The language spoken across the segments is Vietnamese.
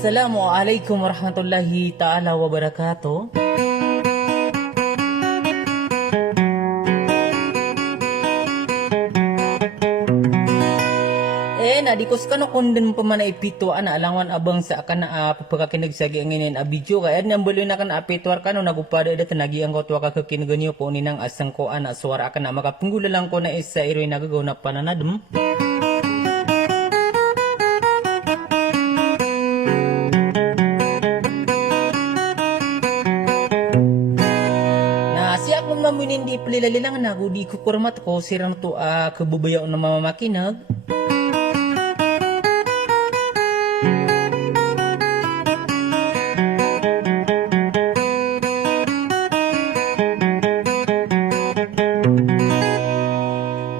Assalamualaikum warahmatullahi taala wabarakatuh. Nadikos ka no kunden pamana ipito ana alangan abang sa akan na pagkakinig sa ginginin a video kaya nang buloy na kan apituar ka no nagupada da tanagi ang kotwa ka kakinaganyo ko ninang asang ko ana suara akan na makapunggula lang ko na isa iroy nagagaw na pananadum. Siya kung namunin di palilalilang nagudi ko kurmat ko sirang to kabubayaw na mamakinag.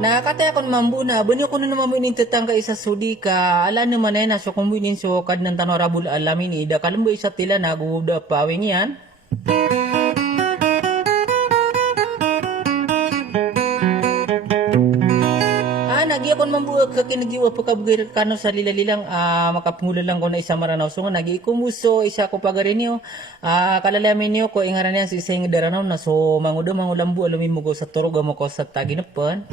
Nakataya kon mambuna, banyo ko na naman munin tatangka isa sudi ka, ala naman na so kung munin so kad ng tanorabul alamin ida, kalambo isa tila naguda pawing yan. Nagi akong mambuag ka kinagiwa po kabugir kano sa lilalilang makapungula lang ko na isa maranaw. So nga nagi ikumuso isa ko pagarin niyo. Kalalamin niyo ko ingaran niya si isang daranaw na so mangudo mangulambu alumin mo ko sa turog mo ko sa taginapan.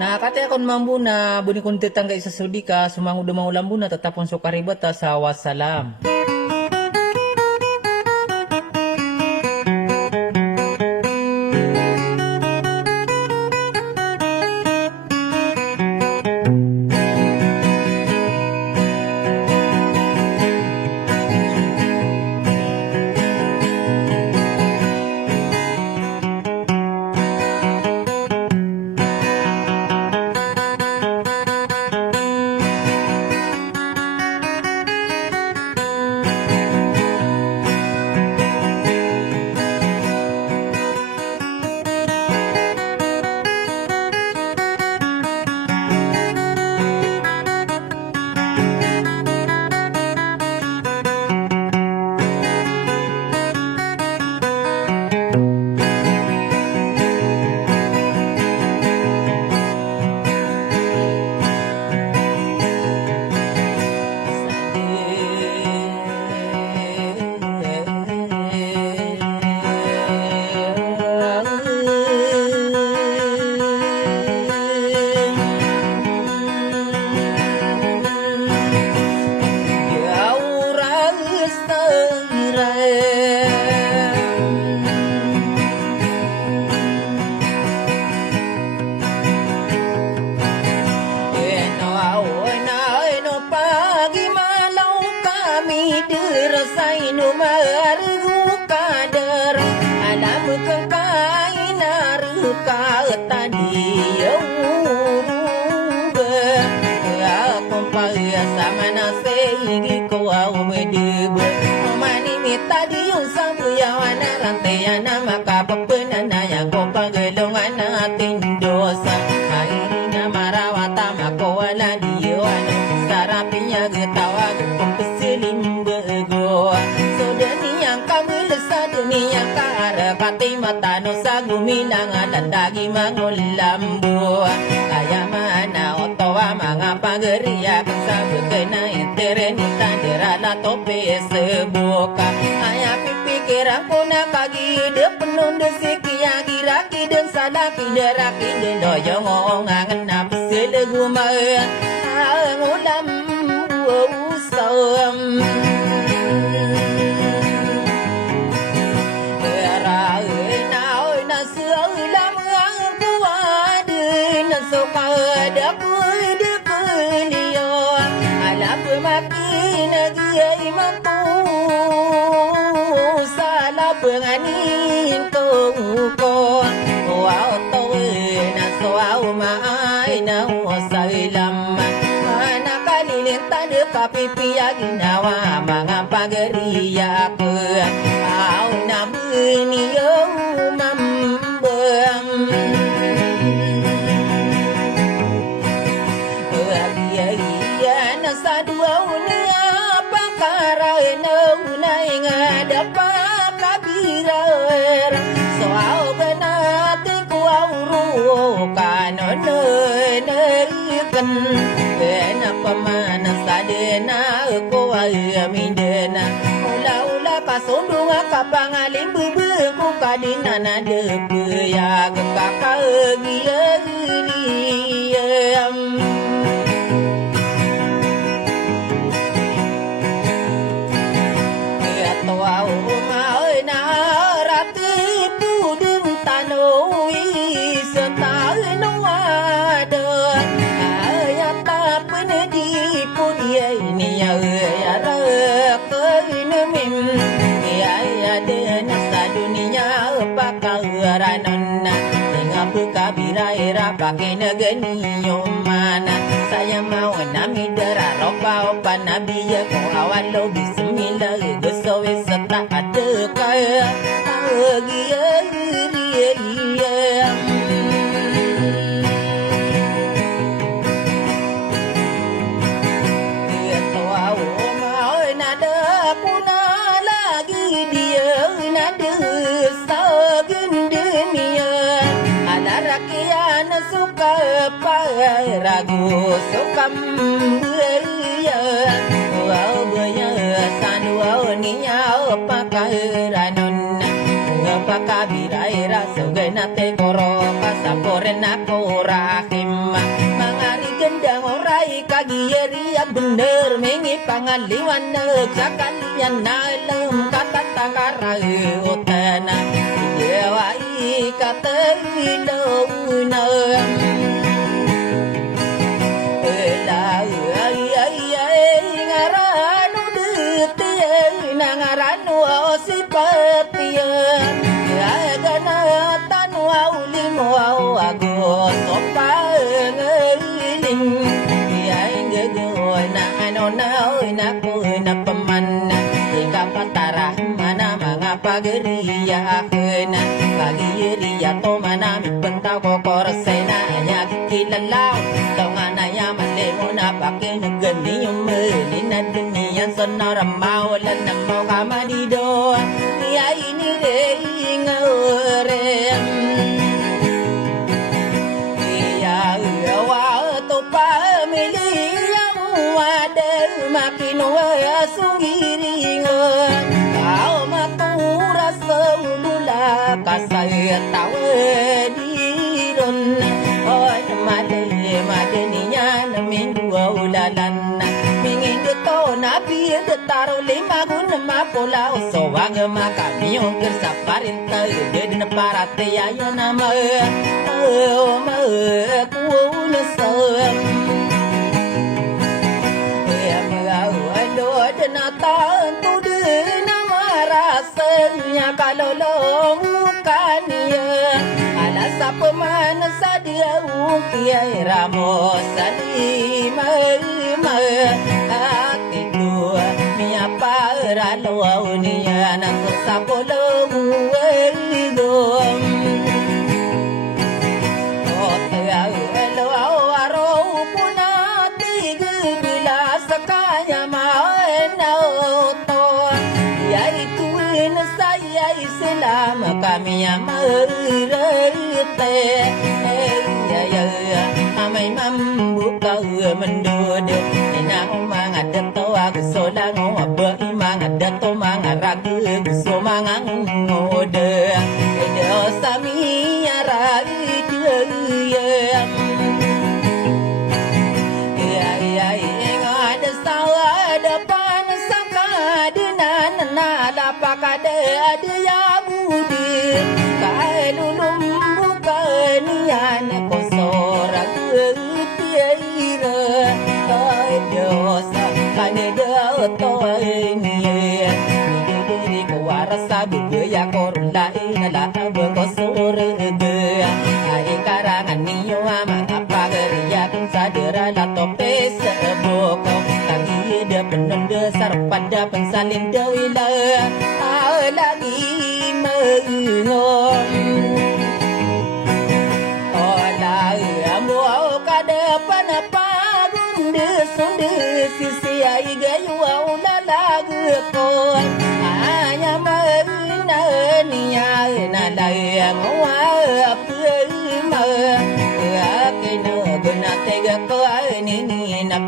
Nakataya kon mambu na buni kun tetangga isa sudika sumangudo mangulambu na tatapon so karibata sa wasalam. Matano sa gumilangan ang dagi mangulambo kaya mana otowa mga pagariya kung sabot na interenita dirala tope sebuka kaya pipikiran ko na kagide penuh desikia giraki dan salaki deraki dan doyong ongangan na pesele gumayan ang ulam usam penganin ko wow to na so maay na wasailam mana kalilintan kapipiyag ginawa mga pagariya ko aw na buniyo mambang sa dua unia pakara na nga dapat kabira so kan na pamana sadena ko amindena ula kasundunga kapangalim bubu ko kadina na depu ya kakagiyam pakai negeni yomana saya mau nami dera ropa opa nabi ya ko awan lo bismillah goso wisata ada kaya agi ragu sukam beria wow beria sanua niya pakaranon ngapakabiraira sugena te koro pasaporena korahim mangari gendang orai kagieri ya bener mengi pangaliwan sakalian nalem kata takara utana dewai kata ilona Pageriya kena pageriya to manami pentau kokor sena nya kilalaw tongana ya male mona pakai negeni umeli na dunia sonora mawalan na mau kamadido ya ini de ngore ya wa to pamili yang wade makin wa sungiri kasaya tawe diron oi made niya na mindua ulalan mingin to nabi de taro lima gun mapola so wang makamiyo ker saparin ta de na parate ayo na ma ku na so ya ma do de na ta tu de na marasanya kalolong Sapa mana sadia ukia ramo salima akitu mia para lo unia na sapolo muelidom otea lo aro puna tiga bila sakanya maena to ya itu saya Islam kami amar amai mambu kau mendud ina mangat to aku sola ngobe mangat to mangaragu so mangang ngode do sami arai ya ngada sawa depan sakadinan nala pakade dia budi kalulum nian kosora tiira toy dosa kane do toy ni diri ko warasa bu ya korla inala bu kosora de ai karangan niyo ama pageriya sadera la topes boko lagi de penende sarpada pensalin dewila lagi mengom sisi ai gayu la lagu ko anya marina niya na la ngwa pu ma akino guna tega ko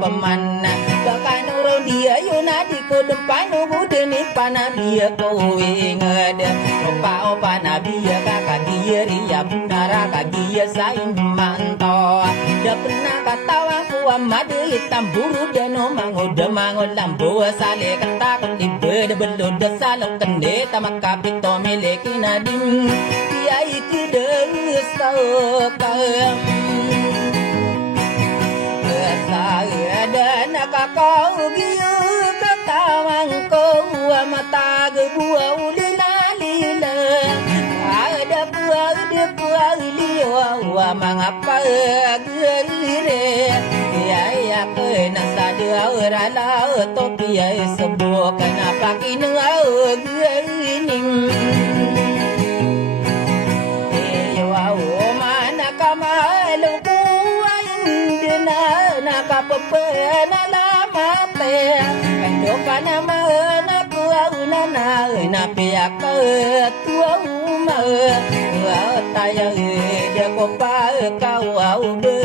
pemana Bakano dia yuna di kodempano budeni pana dia kowe ngada Opa nabiya kakak dia ria bunara kagia saing manto Da pernah katawa kuwa madu hitam buru deno mango demango lambo sale ketakon ibe de belo de salok kende tamak kapito miliki nadim Dia itu desokam Saya nak kau giu ketawang kau mata gebuah ulila lila ada buah liwa mengapa gere ya kena sada rala topi sebuah kenapa kini gini mana kamalu Nakapapena lama te Kando ka naman ako na Napiyak ka tuwa uma Tayo dia ko pa ikaw be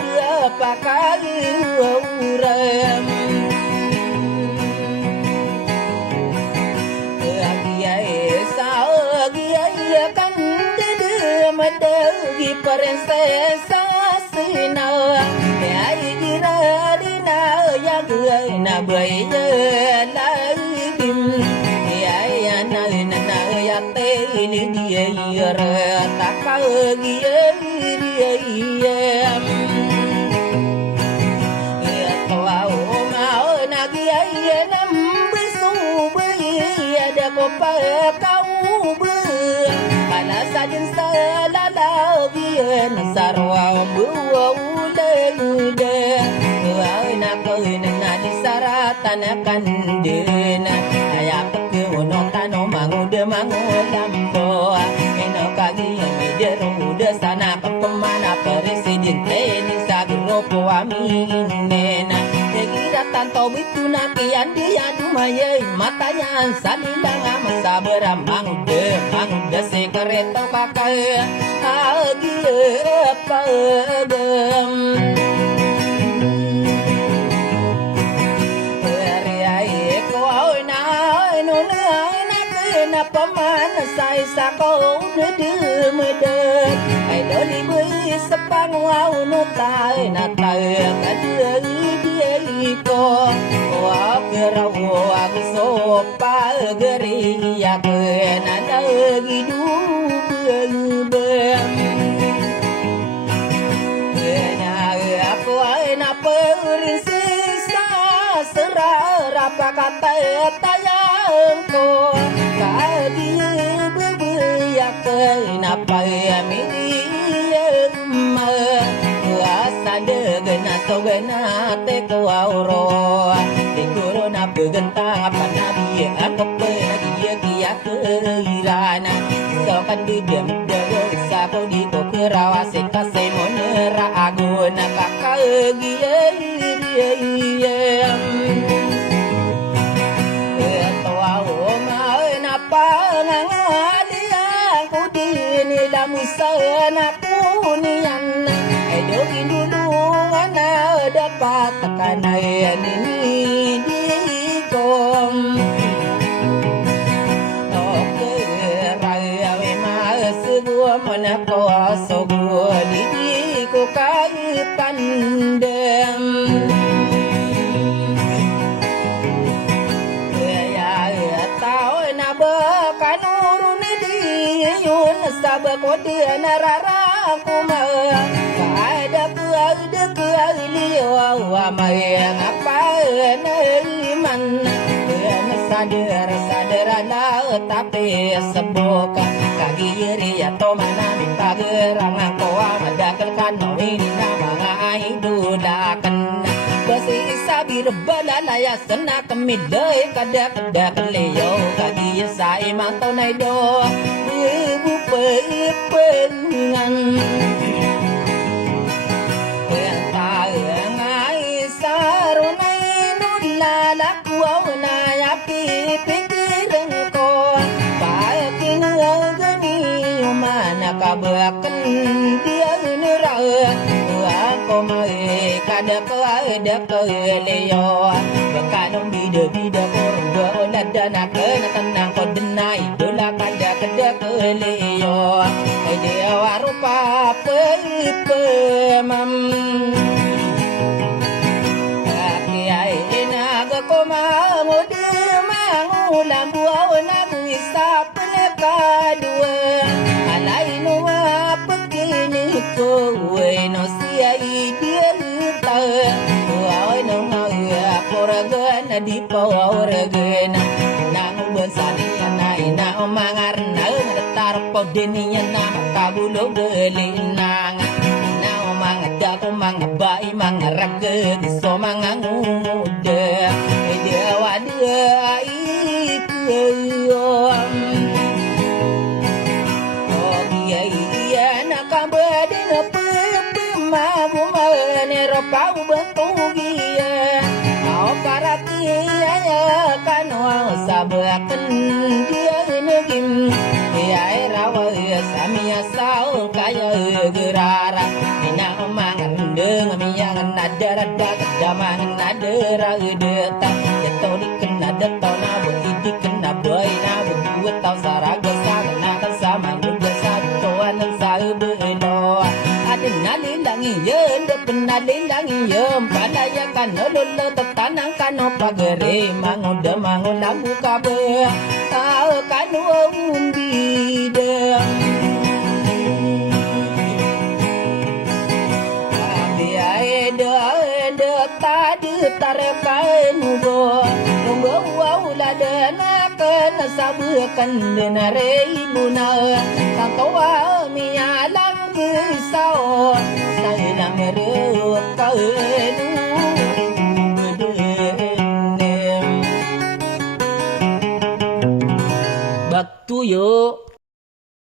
Dia pa kayo uram Agiyay sao agiyay kandede Madagi prinsesa Sina na bơi la kim ya na ya te ni dia ra ta ka dia ya to o ma na dia nam bisu bơi ada ko pa kau be ala sadin sala la bien sarwa bu le de na ko na di saratan kandena ayak ke wono tano mangude mangulambo eno kagi mi deru de sana pemana presiden ni sagro ko aminena tegira tanto bituna kian dia dumaye matanya salilang amasa beramang de sekreto kakak agi pagem Pemana saya sakau đưa mơ đơn ai đó đi bơi sắp băng ao nó tai na tai cả đưa đi cô qua cửa rau aku sopa geri ya ke na lagi du bem na aku ai na prinsesa serara pakata tayangko dia berbuaya kenapa miriam kuasa degena sogena teko auro tekuro na begentang apa nabi aku pergi dia keirana sokan di dem dego sako di kokerawa sekase monera agona kakak dia Pangangalia ku dini damu sana kunian Edoki dulu ana dapat tekanan ini dikom Oke raya memang sebuah mana kuasa gua didiku kayu pandem Sabak dia narara kuma ada liwa mai ngapa neiman sadar na tapi seboka kagi iri atau mana minta gerang aku amadakal kan ini nama hidu dakan besi sabir balalaya sana kemidai kada keleo kagi sai mantau naido ibu pengan yang tangai sarunai nulala kuau na ya pikiran ko pakin gani mana kabakan dia nera aku mai kada dak leyo bakanong bida korbo ladana kana tanang ko dinay dula kada kadak leyo ay dewa rupa mam ay inaga ko mangulang buaw na isap na kadua alay no mapagkinig ko no siya idilita ay nang aporagan na di pawaragan nang ubansaniya na inaumangarna natarpo din niya na makabulog galinang mga dako, mga bayi, mga ragad, so mga nguda, dewa dia ikayam. Oh iya nakabadi na pemabuman, eropau bentugia. Au karatia ya kanu sabakan dia negim. Ya rawa samia sao kaya gerara. Mangandeng miyangan nadara daman nadara deta jatuh dikena detau na begitu kena boy na buat tau saraga sana kan sama juga satuan saubelo ada nalilangi yen depan nalilangi yen padaya kan lolo tetanang kan pagere mangoda mangolang buka be tau kan undi dem tadi tarekan go wala dana kan sabukan denare ibuna tatawa mi alam sao saya na mere kaenu baktu yo